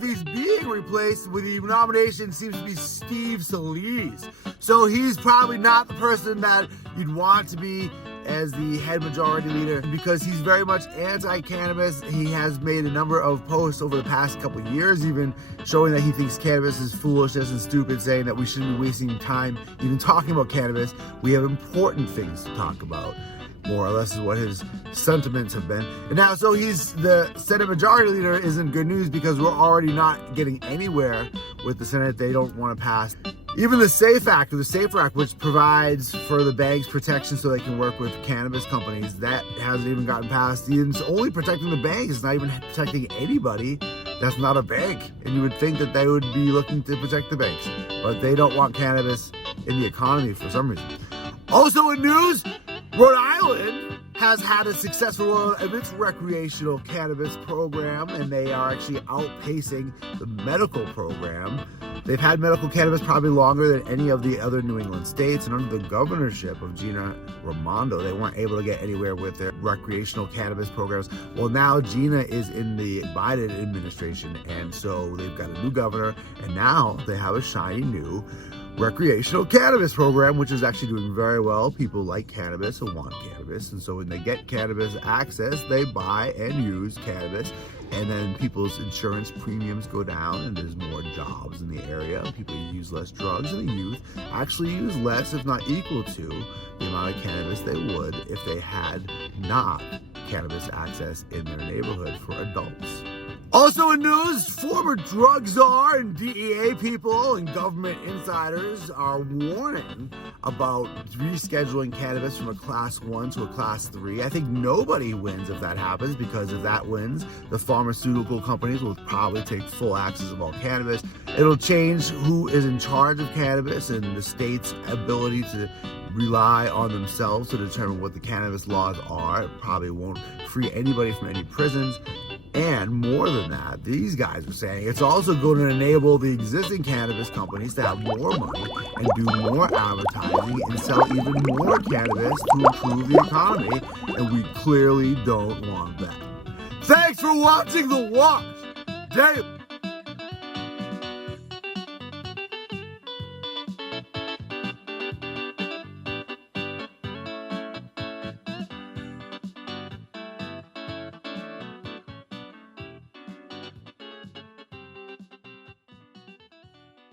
McCarthy's being replaced with the nomination seems to be Steve Sah-leeze. So he's probably not the person that you'd want to be as the head majority leader because he's very much anti-cannabis. He has made a number of posts over the past couple of years, even showing that he thinks cannabis is foolishness and stupid, saying that we shouldn't be wasting time even talking about cannabis. We have important things to talk about. More or less is what his sentiments have been. And now, so he's the Senate Majority Leader isn't good news because we're already not getting anywhere with the Senate. They don't want to pass even the SAFE Act, or the SAFER Act, which provides for the banks protection so they can work with cannabis companies. That hasn't even gotten passed. It's only protecting the banks. It's not even protecting anybody that's not a bank. And you would think that they would be looking to protect the banks, but they don't want cannabis in the economy for some reason. Also in news, Rhode Island has had a successful one of its recreational cannabis program, and they are actually outpacing the medical program. They've had medical cannabis probably longer than any of the other New England states, and under the governorship of Gina Raimondo, they weren't able to get anywhere with their recreational cannabis programs. Well, now Gina is in the Biden administration, and so they've got a new governor, and now they have a shiny new recreational cannabis program, which is actually doing very well. People like cannabis or want cannabis, and so when they get cannabis access, they buy and use cannabis, and then people's insurance premiums go down, and there's more jobs in the area. People use less drugs, and the youth actually use less, if not equal to, the amount of cannabis they would if they had not cannabis access in their neighborhood for adults. Also in news, former drug czar and DEA people and government insiders are warning about rescheduling cannabis from a class 1 to a class 3. I think nobody wins if that happens, because if that wins, the pharmaceutical companies will probably take full access of all cannabis. It'll change who is in charge of cannabis and the state's ability to rely on themselves to determine what the cannabis laws are. It probably won't free anybody from any prisons. And more than that, these guys are saying it's also going to enable the existing cannabis companies to have more money and do more advertising and sell even more cannabis to improve the economy. And we clearly don't want that. Thanks for watching The Watch Daily.